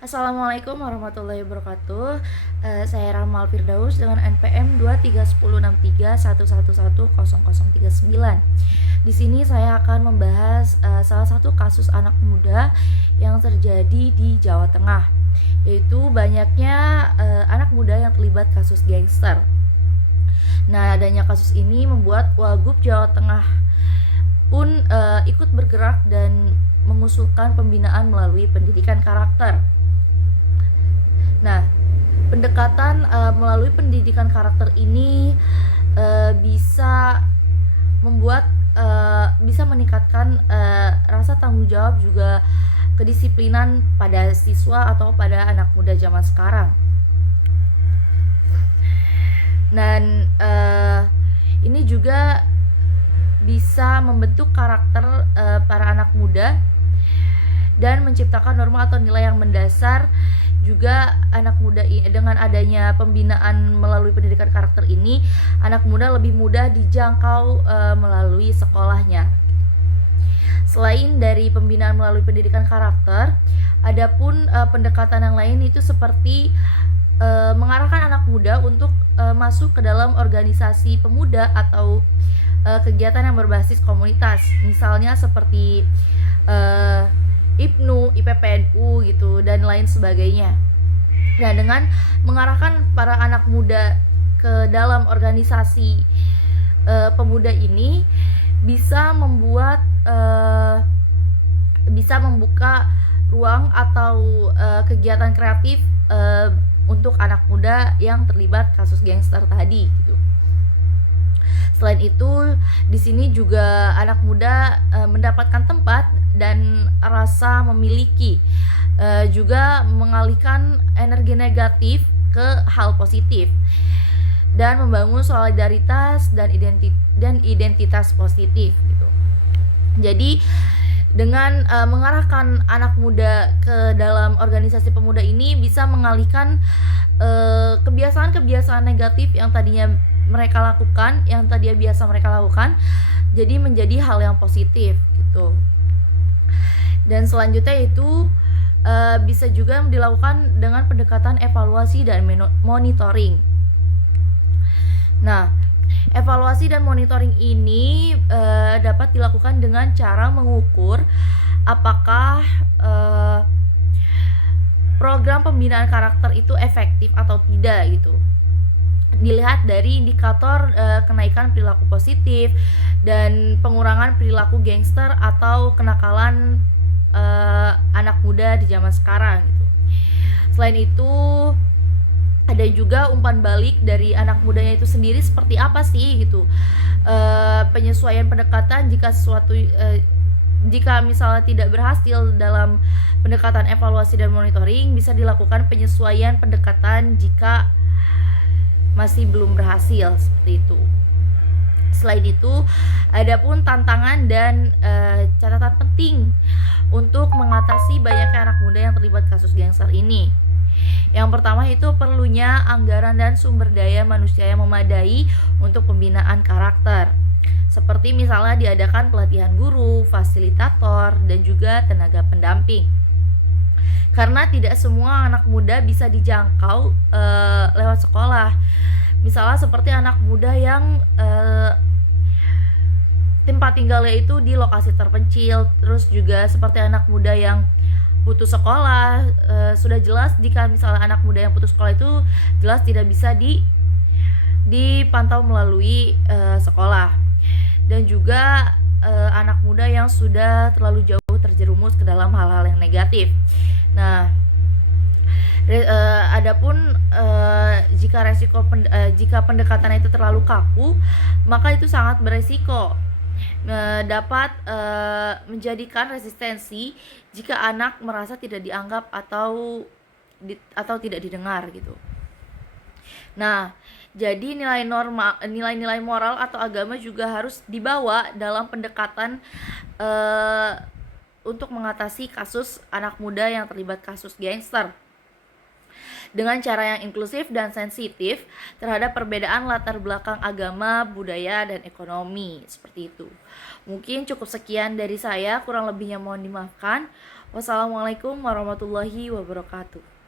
Assalamualaikum warahmatullahi wabarakatuh. Saya Ramal Firdaus dengan NPM 2316311110039. Di sini saya akan membahas salah satu kasus anak muda yang terjadi di Jawa Tengah, yaitu banyaknya anak muda yang terlibat kasus gangster. Nah, adanya kasus ini membuat Wagub Jawa Tengah pun ikut bergerak dan mengusulkan pembinaan melalui pendidikan karakter. Nah, pendekatan melalui pendidikan karakter ini bisa membuat bisa meningkatkan rasa tanggung jawab juga kedisiplinan pada siswa atau pada anak muda zaman sekarang. Dan ini juga bisa membentuk karakter para anak muda dan menciptakan norma atau nilai yang mendasar. Juga anak muda dengan adanya pembinaan melalui pendidikan karakter ini, anak muda lebih mudah dijangkau melalui sekolahnya. Selain dari pembinaan melalui pendidikan karakter, adapun pendekatan yang lain itu seperti mengarahkan anak muda untuk masuk ke dalam organisasi pemuda atau kegiatan yang berbasis komunitas, misalnya seperti IPNU, IPPNU gitu dan lain sebagainya. Nah, dengan mengarahkan para anak muda ke dalam organisasi pemuda ini bisa membuka ruang atau kegiatan kreatif untuk anak muda yang terlibat kasus gangster tadi gitu. Selain itu, di sini juga anak muda mendapatkan tempat dan rasa memiliki, juga mengalihkan energi negatif ke hal positif dan membangun solidaritas dan identitas positif gitu. Jadi dengan mengarahkan anak muda ke dalam organisasi pemuda ini bisa mengalihkan kebiasaan-kebiasaan negatif yang tadinya biasa mereka lakukan jadi menjadi hal yang positif gitu. Dan selanjutnya itu bisa juga dilakukan dengan pendekatan evaluasi dan monitoring. Nah, evaluasi dan monitoring ini dapat dilakukan dengan cara mengukur apakah program pembinaan karakter itu efektif atau tidak gitu. Dilihat dari indikator kenaikan perilaku positif dan pengurangan perilaku gangster atau kenakalan anak muda di zaman sekarang gitu. Selain itu ada juga umpan balik dari anak mudanya itu sendiri seperti apa sih gitu. Penyesuaian pendekatan jika misalnya tidak berhasil dalam pendekatan evaluasi dan monitoring, bisa dilakukan penyesuaian pendekatan jika masih belum berhasil seperti itu. Selain itu, adapun tantangan dan catatan penting untuk mengatasi banyaknya anak muda yang terlibat kasus gangster ini. Yang pertama itu perlunya anggaran dan sumber daya manusia yang memadai untuk pembinaan karakter. Seperti misalnya diadakan pelatihan guru, fasilitator, dan juga tenaga pendamping. Karena tidak semua anak muda bisa dijangkau lewat sekolah. Misalnya seperti anak muda yang tempat tinggalnya itu di lokasi terpencil, terus juga seperti anak muda yang putus sekolah. Sudah jelas jika misalnya anak muda yang putus sekolah itu jelas tidak bisa dipantau melalui sekolah. Dan juga anak muda yang sudah terlalu jauh terjerumus ke dalam hal-hal yang negatif. Nah, adapun jika pendekatan itu terlalu kaku, maka itu sangat beresiko dapat menjadikan resistensi jika anak merasa tidak dianggap atau tidak didengar gitu. Nah, jadi nilai-nilai moral atau agama juga harus dibawa dalam pendekatan untuk mengatasi kasus anak muda yang terlibat kasus gangster dengan cara yang inklusif dan sensitif terhadap perbedaan latar belakang agama, budaya, dan ekonomi seperti itu. Mungkin cukup sekian dari saya, kurang lebihnya mohon dimaafkan. Wassalamualaikum warahmatullahi wabarakatuh.